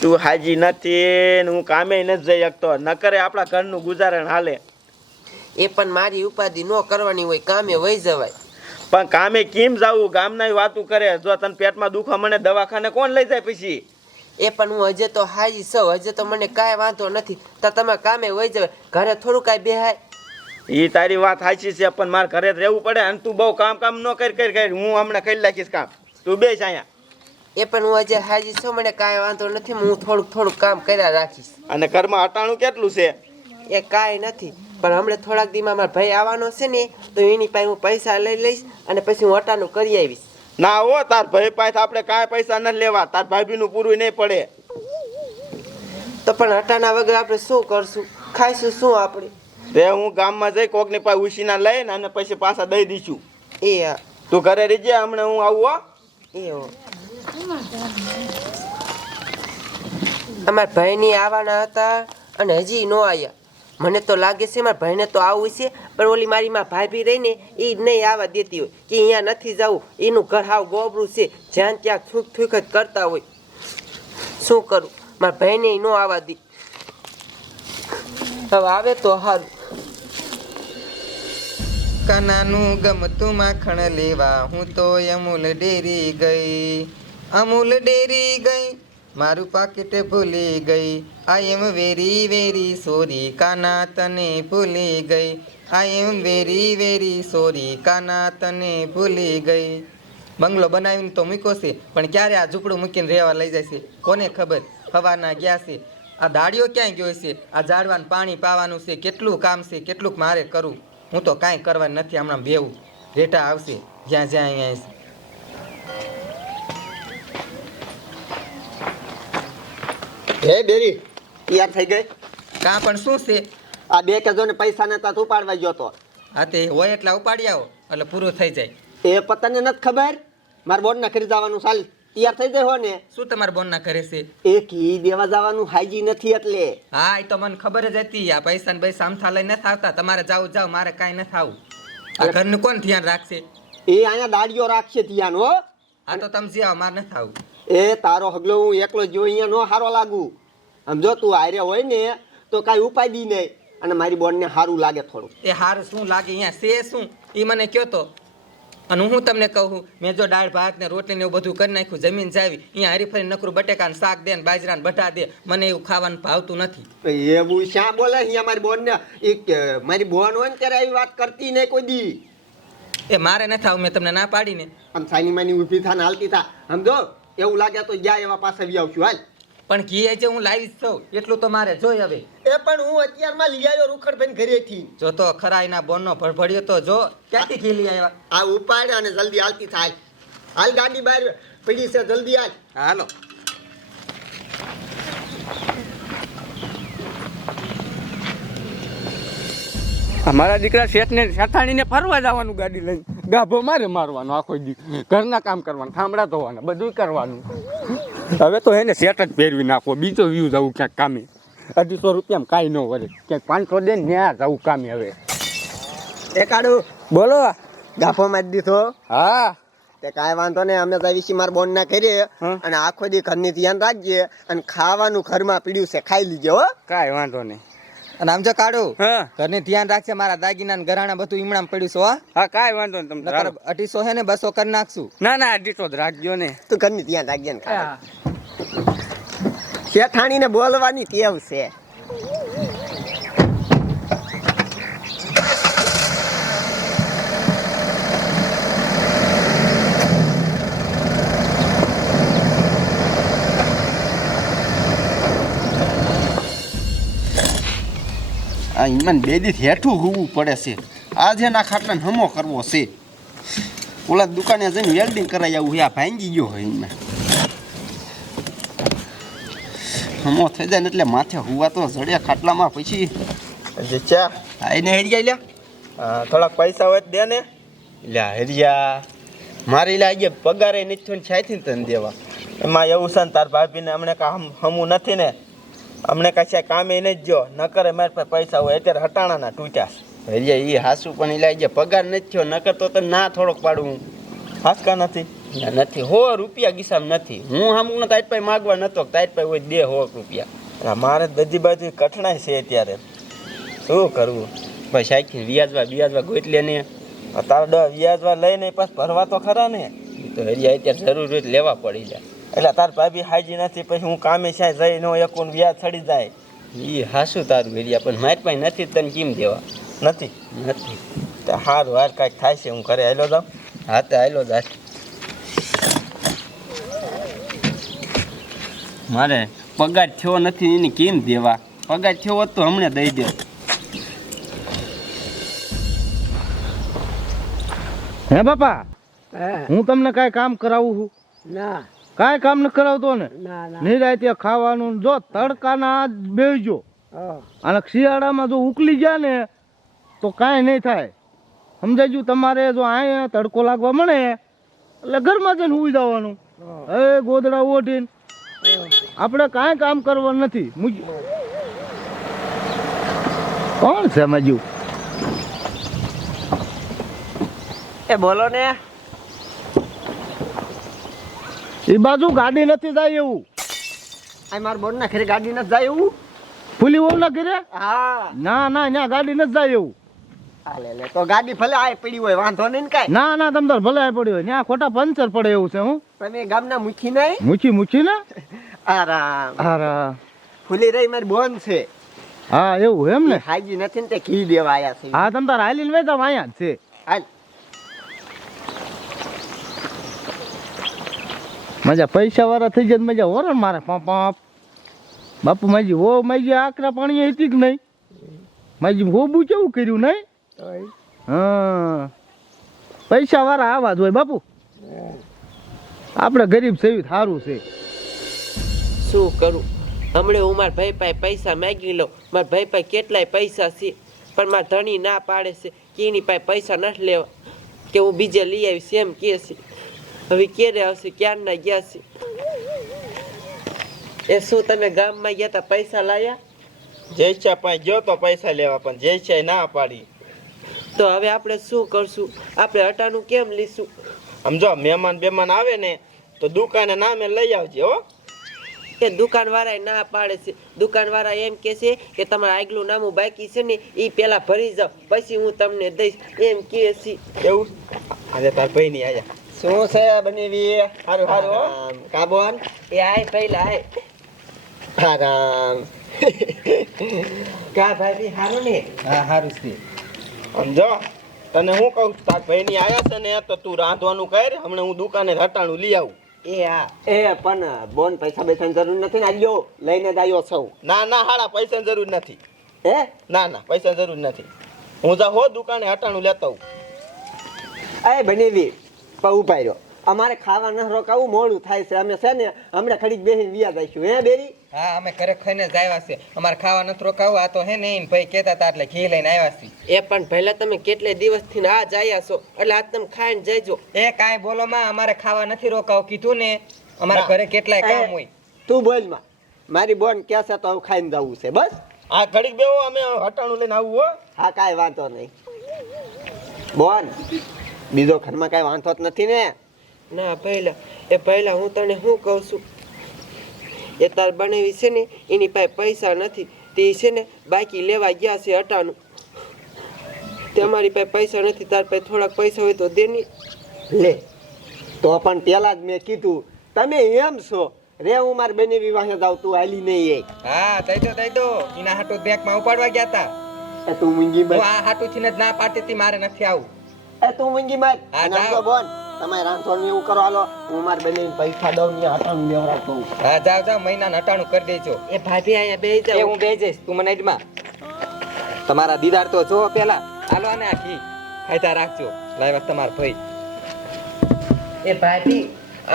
તું હાજી નથી ને હું કામે નથી જઈ શકતો. નકરે આપણા ઘરનું ગુજારણ હાલે. એ પણ મારી ઉપાધિ ન કરવાની હોય કામે વહી જવાય. પણ કામે કેમ જવું? ગામના વાતું કરે. જો તને પેટમાં દુખવા મને દવાખાને કોણ લઈ જાય પછી? એ પણ હું હજે તો હાજી સૌ હજે તો મને કાંઈ વાંધો નથી. તો તમે કામે વહી જવાય. ઘરે થોડું કાંઈ બેહાય. એ તારી વાત સાચી છે પણ મારે ઘરે રહેવું પડે. અને તું બહુ કામ કામ ન કરી કરી કરી. હું હમણાં કરી નાખીશ કામ. તું બેસ અહીંયા. એ પણ હું આજે હાજી છું મને કાંઈ વાંધો નથી હું થોડુંક થોડુંક કામ કર્યા રાખીશ. અને ઘરમાં અટાણું કેટલું છે? એ કાંઈ નથી પણ હમણાં થોડાક દીમાં મારા ભાઈ આવવાનો છે ને તો એની પાસે હું પૈસા લઈ લઈશ અને પછી હું અટાણું કરી આવીશ. ના હો તાર ભાઈ પાસે આપણે કાંઈ પૈસા નથી લેવા તાર ભાભીનું પૂરું નહીં પડે. તો પણ અટાણા વગર આપણે શું કરશું? ખાઈશું શું આપણે? તે હું ગામમાં જઈ કોકની પાસે ઉશીના લઈને અને પછી પાછા દઈ દઈશું. એ તું ઘરે રીજે હમણાં હું આવું હો. એ હો. અમારા ભાઈની આવવાના હતા અને હજી ન આવ્યા. મને તો લાગે છે મારા ભાઈને તો આવવું છે, પણ ઓલી મારી માં ભાભી રહીને એ નહીં આવવા દેતી હોય. કે અહીંયા નથી જવું, એનું ઘર હાવ ગોબરું છે, જ્યાં ત્યાં થૂક થૂક જ કરતા હોય. શું કરું? મારા ભાઈને ન આવવા દે. હવે આવે તો સારું કાનાનું ગમતું માખણ લેવા, હું તો અમૂલ ડેરી ગઈ. અમૂલ ડેરી ગઈ, મારું પાકીટ ભૂલી ગઈ. I am very very sorry Kana તને ભૂલી ગઈ. I am very very sorry Kana તને ભૂલી ગઈ. બંગલો બનાવીને તો મૂક્યો છે, પણ ક્યારે આ ઝૂંપડું મૂકીને રહેવા લઈ જાય છે, કોને ખબર? હવાના ગયા છે. આ દાડીઓ ક્યાંય ગયો છે? આ ઝાડવાનું પાણી પાવાનું છે, કેટલું કામ છે, કેટલુંક મારે કરવું? હું તો કાંઈ કરવા નથી, હમણાં બેવું. રેટા આવશે, જ્યાં જ્યાં, અહીંયા હે બેરી તૈયાર થઈ ગઈ. કાં પણ શું છે? આ બે કજો ને પૈસા નતા તું પાડવા ગયો તો. હા તે હોય એટલા ઉપાડી આવો એટલે પૂરું થઈ જાય. એ પતંગને નથી ખબર? મારા બોન ના ખરીદવાનું ચાલ. તૈયાર થઈ જાય હો ને. શું તમારા બોનના કરે છે? એ કી દેવા જવાનું હાજી નથી એટલે. હા એ તો મને ખબર જ હતી. આ પૈસા ને પૈસા આમથા લઈને નથી આવતા. તમારે જાવું જાવ મારે કાંઈ નથી આવું. આ ઘરનું કોણ ધ્યાન રાખશે? એ અહીંયા દાડીઓ રાખશે ધ્યાન હો. આ તો તમે જે આવો મારે નથી આવું. એ તારો હગલો હું એકલો જો અહીંયા નો સારો લાગુ. સમજો તું હારે હોય ને તો કાંઈ ઉપાય દી નહીં. અને મારી બોર્ડને સારું લાગે થોડું એ હારું શું લાગે? અહીંયા શે શું? એ મને કયો તો. અને હું તમને કહું મેં જો દાળ ભાત ને રોટલી ને એવું બધું કરી નાખ્યું જમીન જાવી અહીંયા હરીફરી નકરું બટેકા શાક દે ને બાજરા ને બટા દે. મને એવું ખાવાનું ભાવતું નથી. એવું શા બોલે અહીંયા મારી બોન કે મારી બોન હોય ને ત્યારે આવી વાત કરતી નહીં કોઈ દી. એ મારે નથી આવું મેં તમને ના પાડીને. આમ સાની માની ઊભી થા ને હાલતી થા. સમજો એવું લાગે તો જ્યાં એવા પાસે આવી આવશું હાલ. પણ ઘી જે હું લાવી છું એટલું તો મારે જોઈ હવે. એ પણ હું અત્યારમાં લઈ આવ્યો રૂખડભાઈ ઘરેથી. જો તો ખરા એના બોનનો ભરભડ્યો તો જો ક્યાંથી ઘી લઈ આવ્યા? આ ઉપાડ અને જલ્દી હાલતી થાય. હાલ ગાડી બહાર પડી છે જલ્દી હાલ. હાલો. અમારા દીકરા શેઠને શેઠાણીને ફરવા જવાનું ગાડી લઈને. ગાભો મારે મારવાનો આખો દી. ઘરના કામ કરવાનું થાંભળા ધોવાના બધું કરવાનું. હવે તો એને સેટ જ પહેરવી નાખો બીજો વ્યૂ જવું ક્યાંક કામે. અઢીસો રૂપિયામાં કાંઈ ન વરે ક્યાંક પાંચસો દે ને ત્યાં જવું કામે હવે. એ કાઢું બોલો. ગાફો મારી દીધો. હા. તે કાંઈ વાંધો નહીં અમે તો વિશે મારા બોન ના કરીએ અને આખો દી ઘરની ધ્યાન રાખજે અને ખાવાનું ઘરમાં પીડ્યું છે ખાઈ લીજે હો. કાંઈ વાંધો નહીં. અને આમ જો કાઢું. હા. ઘરને ધ્યાન રાખશે મારા દાગીના ને ઘરાણા બધું ઈમણામ પડ્યું છે હા. કાંઈ વાંધો નહીં તમને અઢીસો છે ને બસો કરી નાખશું. ના ના અઢીસો જ રાખજો ને. તું ઘરની ધ્યાન રાખજે ને ખાવા શેઠાણીને બોલવાની ટેવ છે. આ ઈમાન બે દી હેઠું હોવું પડે છે. આજે ના ખાટલાને હમો કરવો છે. ઓલા દુકાને જઈને વેલ્ડિંગ કરાવી આવું આ ભાંગી ગયો હોય ઈમાં હમો થઈ જાય ને એટલે માથે હુવા તો જડ્યા ખાટલામાં પછી ચા? આઈને હેરિયા લ્યા. થોડાક પૈસા હોય દે ને. લ્યા હેરિયા. મારી લાગે પગારે નથી થઈને છાયથી તને દેવા. એમાં એવું છે ને તાર ભાભીને હમણાં કામ હમું નથી ને. અમને કશે કામે નહીં જ જો ન કરે મારી પાસે પૈસા હોય. અત્યારે હટાણાના તૂટ્યા એટલે એ હાસુ પણ એ લાગે પગાર નથી થયો નકર તો તને ના થોડોક પાડું હાસકા નથી? ના, નથી. હો રૂપિયા ગીસામ નથી. હું અમુક તારી પાસે માગવા નતો તારી પાસે હોય દે હો રૂપિયા. આ મારે બધી બાજુ કઠણાઈ છે અત્યારે. શું કરવું? ભાઈ સાઈકલ વ્યાજવા વ્યાજવા ગોટલે ને. તારા દવા વ્યાજવા લઈને પાછ ભરવા તો ખરા ને. તો હજી અત્યારે જરૂર લેવા પડી જાય એટલે તાર ભાભી હાજી નથી પછી હું કામે છે જઈ નો એકુન વ્યાજ ચડી જાય. એ હાસું તારું એરિયા પણ મારી પાસે નથી તને કેમ દેવા? નથી. નથી. તો સારું હાર કાંઈક થાય છે હું ઘરે આવેલો જાઉં. હા તો આવેલો દાસ મારે પગાર થયો નથી એને કેમ દેવા? પગાર થયો હોત તો હમણાં દઈ દે હે બાપા હું તમને કાંઈ કામ કરાવું છું? ના. કાંઈ કામ ન કરાવતો ને. ના ના. નિરાયતે ખાવાનું જો તડકાના હાથ બેસજો અને શિયાળામાં જો ઉકલી જાય ને તો કાંઈ નહીં થાય. સમજાય તમારે જો અહીંયા તડકો લાગવા મળે એટલે ઘરમાં જઈને સુઈ જવાનું. એ ગોદડા ઓઢીને. આપણે કાંઈ કામ કરવાનું નથી. કોણ છે મજુ? એ બોલો ને. એ બાજુ ગાડી નથી જાય એવું. આ મારા બોર ના ઘરે ગાડી નથી જાય એવું? ફૂલી વહુ ના ઘરે? હા. ના ના ના ગાડી નથી જાય એવું. હાલે લે તો ગાડી ભલે આય પડી હોય વાંધો નહીં ને કાંઈ. ના ના તમદાર ભલે આય પડ્યો હોય. ન્યા ખોટા પંચર પડે એવું છે હું? તમે ગામના મુખી નહીં. મુખી મુખી ને આરામ. આરામ. ફૂલી રહી મારી બોન છે. હા એવું એમ ને? હાજી નથી ને તે ઘી દેવા આયા છે. હા તમદાર હાલીને વેતા અહીંયા છે. હાલ. મજા પૈસા વાળા થઈ જાય તો મજા. હોર મારે પાંપ પાંપ. બાપુ માજી હો માજી આકરા પાણી હતી કે નહીં? માજી હોબું કેવું કર્યું નહીં? હા. પૈસા વાળા આવા જ હોય બાપુ. આપણે ગરીબ છે સારું છે. શું કરું? હમણે હું મારા ભાઈ પાસે પૈસા માગી લઉં. મારા ભાઈ પાસે કેટલાય પૈસા છે પણ મારા ધણી ના પાડે છે કે એની પાસે પૈસા નથી લેવા. કે હું બીજે લઈ આવીશ એમ કહે છે. હવે ક્યારે આવશે? ક્યારના ગયા છે? એ શું તમે ગામમાં ગયા તા પૈસા લાયા? જય ઈચ્છા પાસે ગયો તો પૈસા લેવા પણ જય ઈચ્છા ના પાડી. તો હવે આપણે શું કરશું? આપણે અટાનું કેમ લીશું? સમજો મહેમાન બેમાન આવે ને તો દુકાને નામે લઈ આવજે હો. કે દુકાનવાળાએ ના પાડે છે. દુકાનવાળા એમ કે છે કે તમારે આગલું નામું બાકી છે ને એ પેલા ભરી જાઓ. પછી હું તમને દઈશ. એમ કહે છે. એવું? આજે તાર ભાઈ ની આયા. શું છે બનેવી હારું હારું. કાબોન એ આય પહેલા આય. આરામ. કા ભાઈ હારું ને? હા હારું છે. સમજો તને હું કહું છું, તાર ભાઈ ની આયા છે ને તો તું રાંધવાનું કર. હમણાં હું દુકાને હટાણું લઈ આવું. એ હા. એ પણ બોન પૈસા પૈસાની જરૂર નથી ને આલ્યો લઈને જ આવ્યો સૌ ના ના હાડા પૈસાની જરૂર નથી. હે? ના ના પૈસાની જરૂર નથી. હું જા હો દુકાને હટાણું લેતો હું એ બનેવી ઊભા રહ્યો અમારે ખાવા ન રોકાવું મોડું થાય છે. અમે છે ને હમણાં ખડીક બેસીને વ્યા જઈશું હે બેરી? હા અમે ઘરે ખાઈને જ આવ્યા છે અમારે ખાવા નથી રોકાવું આ તો હે ને ભાઈ કહેતા હતા એટલે ઘી લઈને આવ્યા છીએ. એ પણ પહેલા તમે કેટલે દિવસથી આ જાયા છો? એટલે આજ તમે ખાઈને જઈજો એ કાંઈ બોલો માં અમારે ખાવા નથી રોકાવું કીધું ને. અમારા ઘરે કેટલાય કામ હોય. તું બોલમાં. મારી બોન ક્યાં છે તો હું ખાઈને જવું છે બસ? આ ઘડીક બેહો અમે હટાણું લઈને આવું હો. હા કાંઈ વાંધો નહીં. બોન બીજો ઘરમાં કાંઈ વાંધો જ નથી ને? ના પહેલા એ પહેલા હું તને શું કહું છું? એ તાર બનાવી છે ને એની પાસે પૈસા નથી. તે છે ને બાકી લેવા ગયા છે અટાનું. તમારી પાસે પૈસા નથી તાર પાસે થોડાક પૈસા હોય તો દે ની. લે તો પણ પેલા જ મેં કીધું તમે એમ છો રે હું માર બેની વિવાહે જાઉં તું હાલી નહીં હા તઈ દો તઈ દો. એના હાટુ બેંકમાં ઉપાડવા ગયા હતા એ તું મૂંગી હું આ હાટુ થી જ ના પાડતી મારે નથી આવું. એ તું મૂંગી માર. હા, અને આમ. તો બોન તમે રાંધવાનું એવું કરો હાલો. હું માર બેની પૈસા દઉં ને અટાણું લેવડા કહું હા જાવ જાવ મહિના હટાણું કરી દેજો. એ ભાભી અહીંયા બે એ જાવ હું બે જઈશ તું મને અજમા તમારા દીદાર તો જો પેલા. હાલો આને આ ઘી ખાઈતા રાખજો. લાવ્યા તમાર ભાઈ. એ ભાભી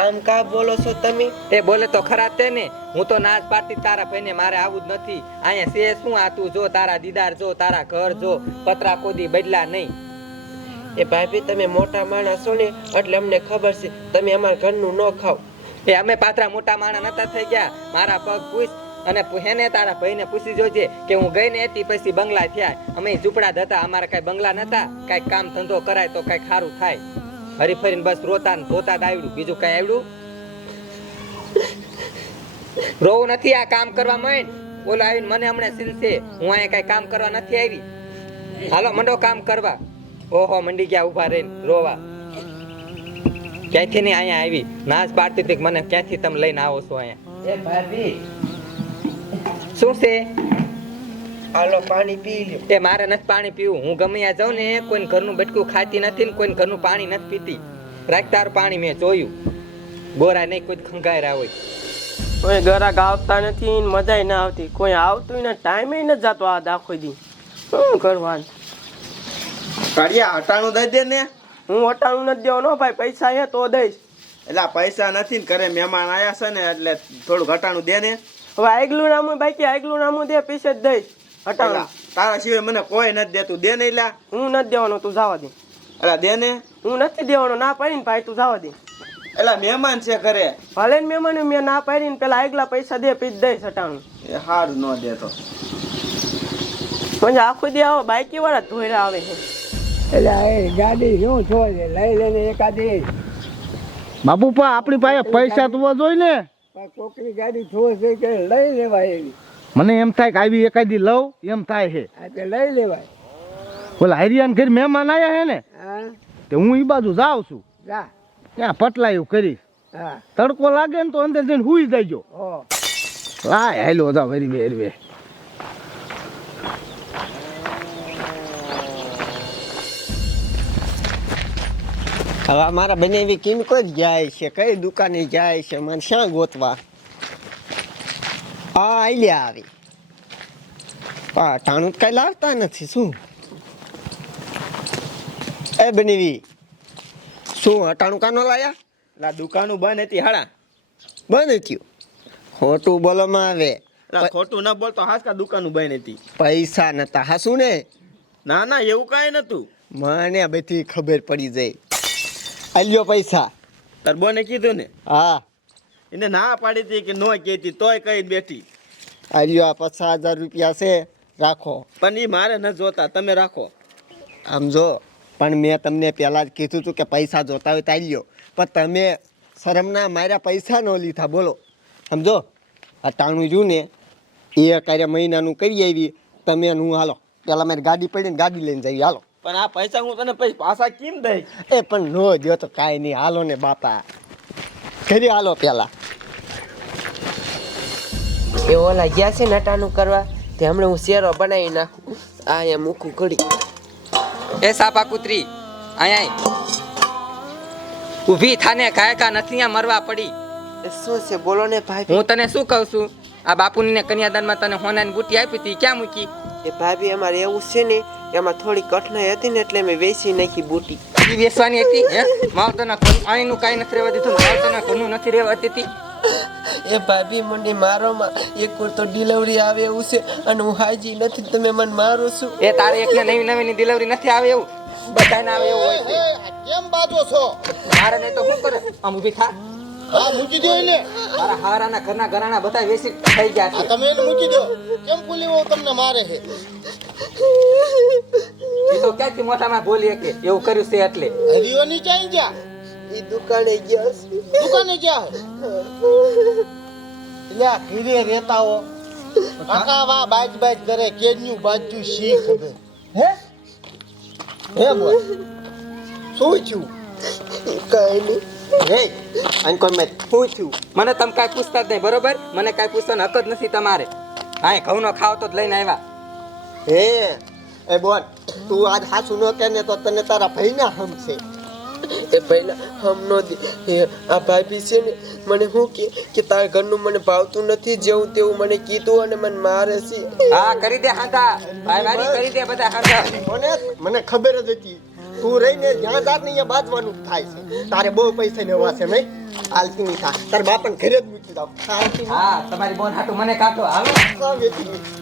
આમ કા બોલો છો તમે? એ બોલે તો ખરા તે ને. હું તો નાશ જ પાડતી તારા ભાઈને મારે આવું જ નથી. અહીંયા છે શું આ તું જો તારા દીદાર જો તારા ઘર જો પતરા કોદી બદલા નહીં. એ ભાભી, તમે મોટા માણસ ને, એટલે અમને ખબર છે, તમે અમારા ઘરનું ન ખાવ એ અમે પાત્રા મોટા માણસ નતા થઈ ગયા. મારા પગ પૂછ અને હેને તારા ભાઈને પૂછી જોજે કે હું ગઈ ને એથી પછી બંગલા થયા. અમે ઝૂંપડા હતા, અમારા કઈ બંગલા નતા. કંઈક કામ ધંધો કરાય તો કંઈક સારું થાય. હરી ફરીને બસ રોતા ને ધોતા જ આવડ્યું. બીજું કઈ આવડ્યું? રોવું નથી આ કામ કરવા માંડ. ઓલો આવીને મને હમણાં સિલશે. હું અહીંયા કઈ કામ કરવા નથી આવી. હાલો, મંડો કામ કરવા. ઓહો મંડી ગયા ઊભા રહીને રોવા. ક્યાંથી નહીં અહીંયા આવી? નાશ પાડતી હતી મને ક્યાંથી તમે લઈને આવો છો અહીંયા? એ ભાભી. શું છે? હાલો પાણી પી લ્યો. એ મારે નથી પાણી પીવું. હું ગમે ત્યાં જાઉં ને કોઈને ઘરનું બટકું ખાતી નથી ને કોઈને ઘરનું પાણી નથી પીતી. રાખતાર પાણી મેં જોયું. ગોરા નહીં કોઈ ખંગાયરા રહ્યા હોય. કોઈ ગરાક આવતા નથી ને મજાય ના આવતી. કોઈ આવતું ને ટાઈમે નથી જતો આ દાખો દી. શું કરવાનું? કાળિયા અટાણું દઈ દે ને. હું અટાણું નથી દેવાનો ભાઈ પૈસા હે તો દઈશ. એટલે પૈસા નથી ને ઘરે મહેમાન આવ્યા છે ને એટલે થોડું ઘટાણું દે ને. હવે આગલું નામું બાકી આગલું નામું દે પૈસે જ દઈશ અટાણું તારા સિવાય મને કોઈ નથી દેતું. દે ને એટલે હું નથી દેવાનો તું જવા દે. એટલે દે ને. હું નથી દેવાનો ના પાડીને ભાઈ તું જવા દે. એટલે મહેમાન છે ઘરે. ભલે ને મહેમાન મેં ના પાડીને પેલા આગલા પૈસા દે પીછ દઈશ અટાણું એ હારું ન દે તો આખો દે આવો બાઈકી વાળા ધોયરા આવે છે. એટલે એ ગાડી શું છો લઈ લઈને એકાદી. બાપુપા આપણી પાસે પૈસા તો જોઈ ને. કોકની ગાડી છો છે કે લઈ લેવાય એવી? મને એમ થાય કે આવી એકાદી લઉં એમ થાય છે. તે લઈ લેવાય? ઓલા હરિયાન ઘર મહેમાન આવ્યા છે ને તે હું એ બાજુ જાઉં છું. જા. ત્યાં પટલાયું કરી હા. તડકો લાગે ને તો અંદર જઈને હુઈ ઓ લાય હેલો જાવ હરી બે હરવે હવે મારા બંને એવી કિમ કોઈ જાય છે. કઈ દુકાને જાય છે? મને શા ગોતવા? આ આઈલ્યા આવી. ટાણું કઈ લાવતા નથી શું? એ બનેવી શું અટાણું કાનો લાયા? લા દુકાનું બંધ હતી હાડા બંધ થયું. ખોટું બોલવામાં આવે. ખોટું ન બોલતો હાસકા દુકાનું બંધ હતી. પૈસા નતા હાસું ને? ના ના એવું કાંઈ નતું. મને બધી ખબર પડી જાય. આલ્યો પૈસા. તાર બોને કીધું ને? હા. એને ના પાડી હતી કે નો કહેતી તોય કહી બેઠી. અલ્યો આ પચાસ હજાર રૂપિયા છે રાખો. પણ એ મારે ન જોતા તમે રાખો. આમ જો પણ મેં તમને પહેલાં જ કીધું હતું કે પૈસા જોતા હોય તો લ્યો પણ તમે શરમના મારા પૈસા ન લીધા બોલો. સમજો આ ટાણું જોયું ને એ કાર્ય મહિનાનું કરી આવી તમે હું હાલો. પહેલાં મારી ગાડી પડીને ગાડી લઈને જઈએ હાલો. પણ આ પૈસા હું તને પછી પાછા કેમ દઈશ? એ પણ નો દો તો કાંઈ નહીં. હાલો ને બાપા. ઘરે હાલો પેલા. એ ઓલા ગયા છે નટાનું કરવા તે હમણાં હું શેરો બનાવી નાખું. આ અહીંયા મૂકું ઘડી. એ સાપા કૂતરી અહીંયા ઊભી થાને કાયકા નથી અહીંયા મરવા પડી. એ શું છે? બોલો ને ભાઈ હું તને શું કહું છું? આ બાપુની ને કન્યાદાનમાં તને હોનાની બુટી આપી હતી ક્યાં મૂકી? એ ભાભી અમારે એવું છે ને એમાં થોડી કઠણાઈ હતી ને એટલે મેં વેચી નાખી બુટી. ઈ વેચવાની હતી હે? માવતરના ઘર આઈનું કાંઈ નથી રહેવા દીધું માવતરના ઘરનું નથી રહેવા દીધી. એ ભાભી મને મારોમાં એક વાર તો ડિલિવરી આવે એવું છે અને હું હાજી નથી તમે મને મારો છું? એ તારે એકને નવી નવીની ડિલિવરી નથી આવે એવું? બધાને આવે એવું હોય છે. કેમ બાજો છો? મારે નહીં તો શું કરે? આમ ઊભી થા. હા મૂકી દો એને. મારા હારાના ઘરના ઘરાણા બધા વેસી થઈ ગયા છે. તમે એને મૂકી દો કેમ પુલી તમને મારે છે? એ તો ક્યાંથી મોઢામાં બોલી કે એવું કર્યું છે એટલે. હરિયોની ચાઈ ગયા? એ દુકાને ગયા છે. દુકાને ગયા એટલે આ ઘીરે રહેતા હો. કાકા વા બાજ બાજ કરે કેન્યુ બાજુ શીખ હે? હે બોલ. શું થયું? કઈ નહીં. અને કોઈ મેં શું મને તમે કાંઈ પૂછતા જ નહીં બરોબર? મને કાંઈ પૂછવાનો હક જ નથી તમારે. હા ઘઉંનો ખાવ તો જ લઈને આવ્યા. હે એ બોલ તું આજ હાસુ ન કે ને તો તને તારા ભાઈના હમશે એ પહેલા હમ નો દી. એ આ ભાભી છે ને મને શું કે કે તારા ઘરનું મને ભાવતું નથી જેવું તેવું મને કીધું અને મને મારે છે. હા કરી દે હાતા ભાઈ કરી દે બધા હાતા મને મને ખબર જ હતી. તું રહીને જ્યાં જાત ને અહીંયા બાજવાનું થાય છે. તારે બહુ પૈસા ને વાસે નહીં? હાલતી નહીં થા તાર બાપન ઘરે જ મૂકી દાવ આલતી હા તમારી બોન હાટું મને કાઢો. હાલો.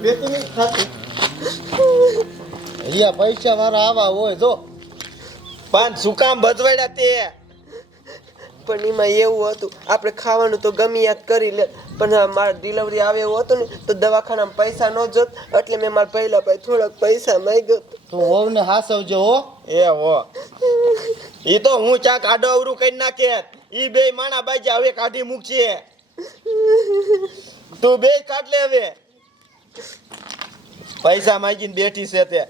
વેતી નહીં. થાતી. અહીંયા પૈસા વાળા આવા હોય જો. પણ શું કામ બજવાડ્યા તે? પણ એમાં એવું હતું આપણે ખાવાનું તો ગમી યાદ કરી લે પણ મારા ડિલિવરી આવે એવું હતું ને તો દવાખાનામાં પૈસા ન જોત એટલે મેં મારા પહેલા ભાઈ થોડાક પૈસા માંગ્યો હોવ ને હાસવજો હો એ હો એ તો હું ચાક આડો અવરું કરી નાખે ઈ બે માણા બાજી હવે કાઢી મૂકશે તું બે કાઢ લે હવે પૈસા માંગીને બેઠી છે તે